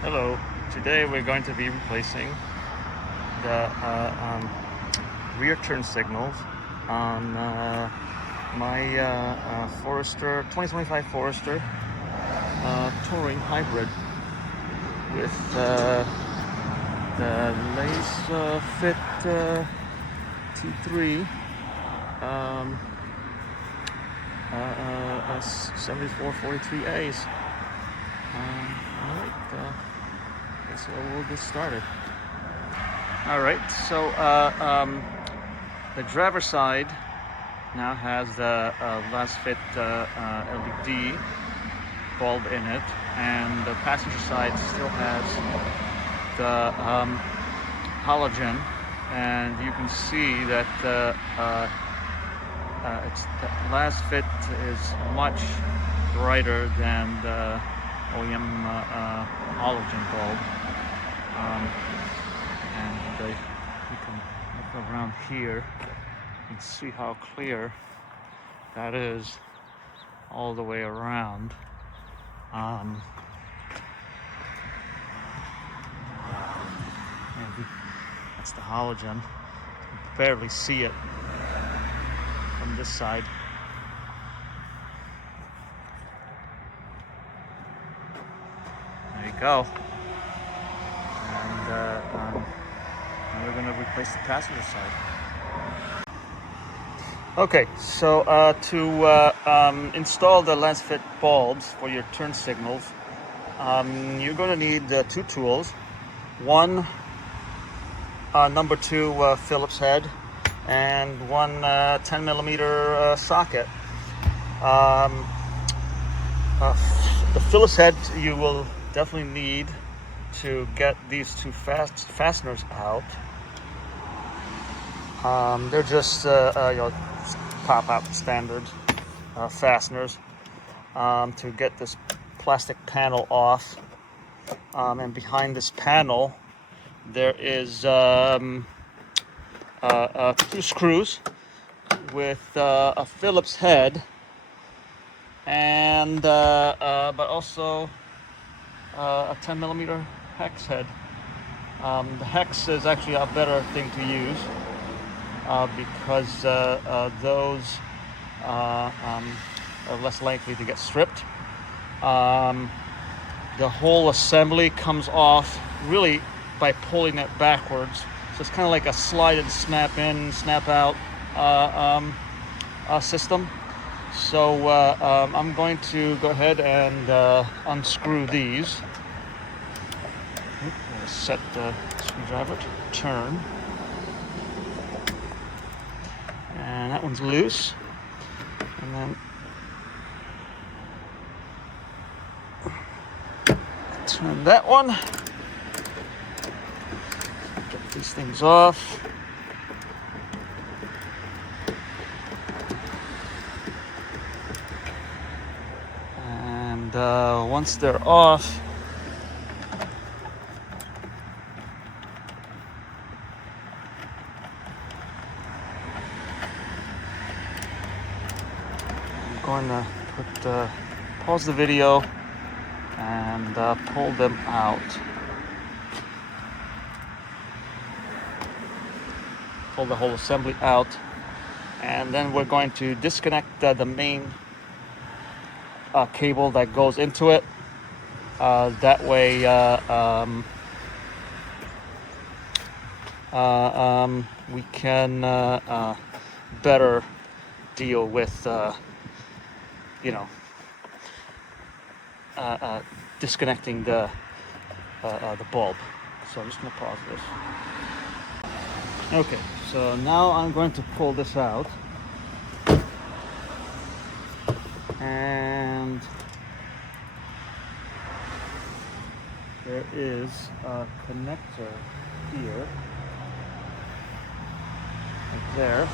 Hello, today we're going to be replacing the rear turn signals on my Forester, 2025 Forester Touring Hybrid with the Lasfit T3 7443As. Alright, so we'll get started. Alright, so the driver's side now has the Lasfit LED bulb in it, and the passenger side still has the halogen, and you can see that the Lasfit is much brighter than the OEM halogen bulb, and you can look around here and see how clear that is all the way around. And that's the halogen. You can barely see it from this side. There you go. And now we're going to replace the passenger side. Okay, so to install the Lasfit bulbs for your turn signals, you're going to need two tools. One number 2 Phillips head, and one 10 millimeter socket. The Phillips head you will definitely need to get these two fasteners out. They're just pop out standard fasteners to get this plastic panel off. And behind this panel there is 2 screws with a Phillips head, and but also a 10 millimeter hex head. The hex is actually a better thing to use because those are less likely to get stripped. The whole assembly comes off really by pulling it backwards, so it's kind of like a slide and snap in, snap out system. So I'm going to go ahead and unscrew these. Set the screwdriver to turn, and that one's loose, and then turn that one. Get these things off. And once they're off, I'm going to pause the video and pull them out. Pull the whole assembly out, and then we're going to disconnect the main cable that goes into it. That way we can better deal with disconnecting the bulb. So I'm just going to pause this. Okay, so now I'm going to pull this out, and there is a connector here, right there,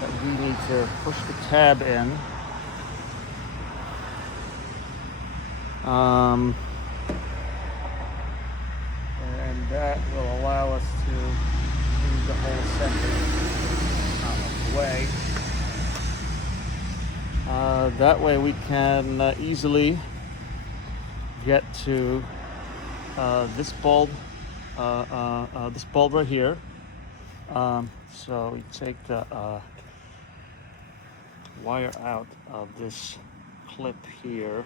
that we need to push the tab in. And that will allow us to move the whole assembly out of the way. That way we can easily get to this bulb, this bulb right here. So you take the wire out of this clip here.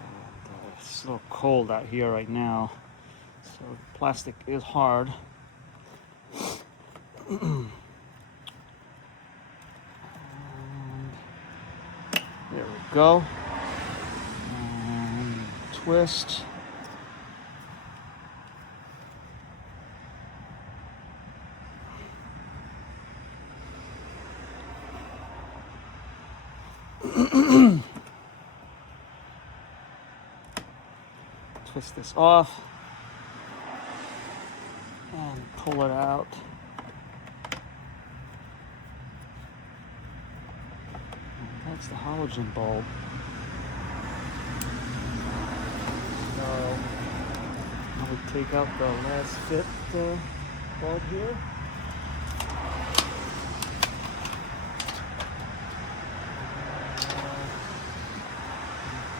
And, it's a little cold out here right now, so the plastic is hard. And there we go. And twist. Twist this off and pull it out. And that's the halogen bulb. So now we take out the Lasfit bulb here.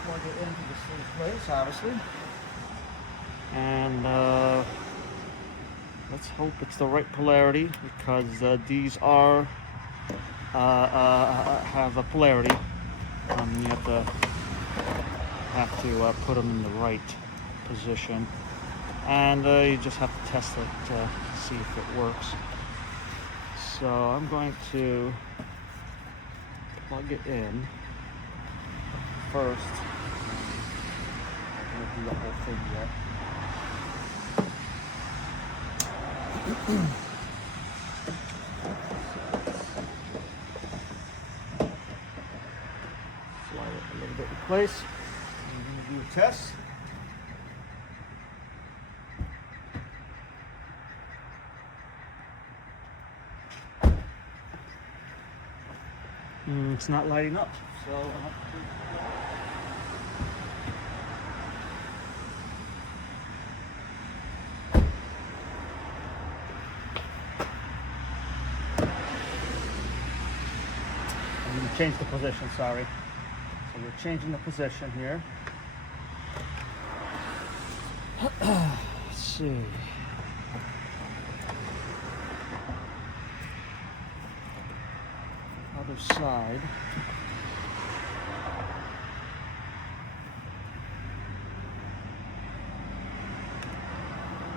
Plug it into the same place, obviously. And let's hope it's the right polarity, because these are have a polarity. You have to put them in the right position, and you just have to test it to see if it works. So I'm going to plug it in first. I'm going to do the whole thing yet. Slide it a little bit in place. I'm going to do a test. It's not lighting up, so I'll have to do change the position, sorry. So we're changing the position here. Let's see. Other side.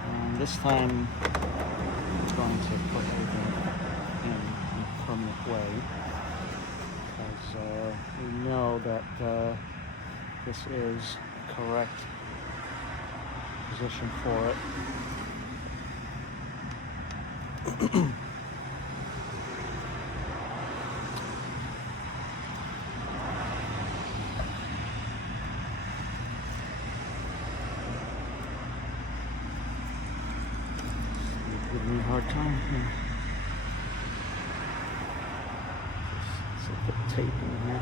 And this time I'm going to put everything in a permanent way. We know that this is the correct position for it. Give me a hard time here. Put tape in here.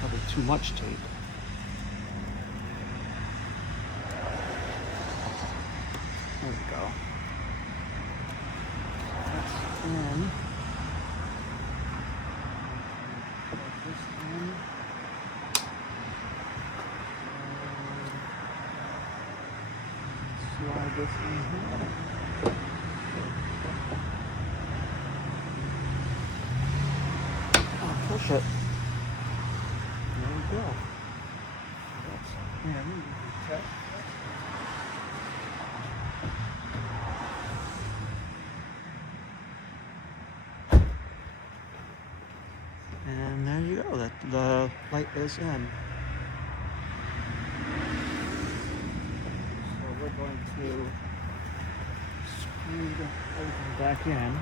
Probably too much tape. There we go. That's in. Put this in. Slide this in here. Push it. There we go. That's in. Test. And there you go. That the light is in. So we're going to screw everything back in.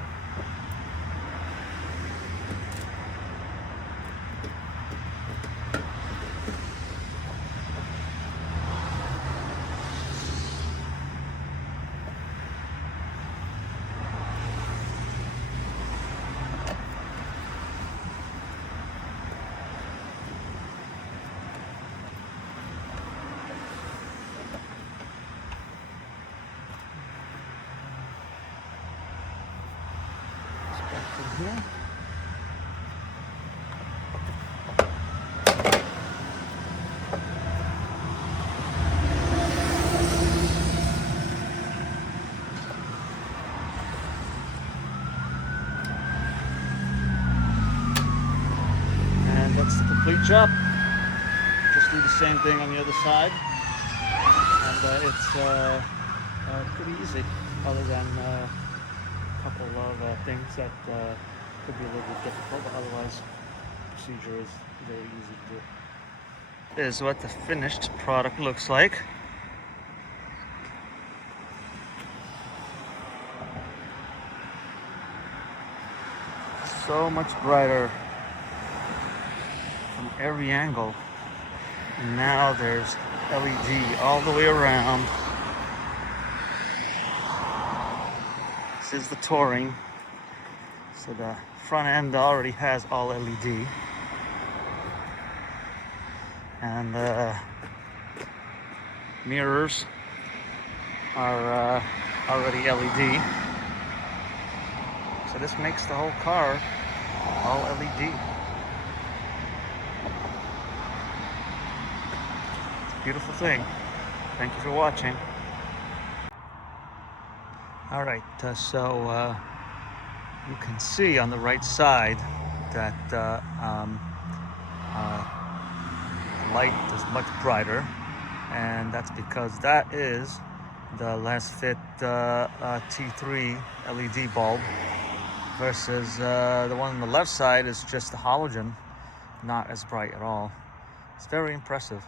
that's the complete job. Just do the same thing on the other side, and it's pretty easy, other than a couple of things that could be a little bit difficult, but otherwise the procedure is very easy to do. This is what the finished product looks like. So much brighter from every angle. And now there's LED all the way around. This is the Touring. So the front end already has all LED. And the mirrors are already LED. So this makes the whole car all LED. It's a beautiful thing. Thank you for watching. All right, so you can see on the right side that the light is much brighter, and that's because that is the Lasfit T3 LED bulb, versus the one on the left side is just the halogen, not as bright at all. It's very impressive.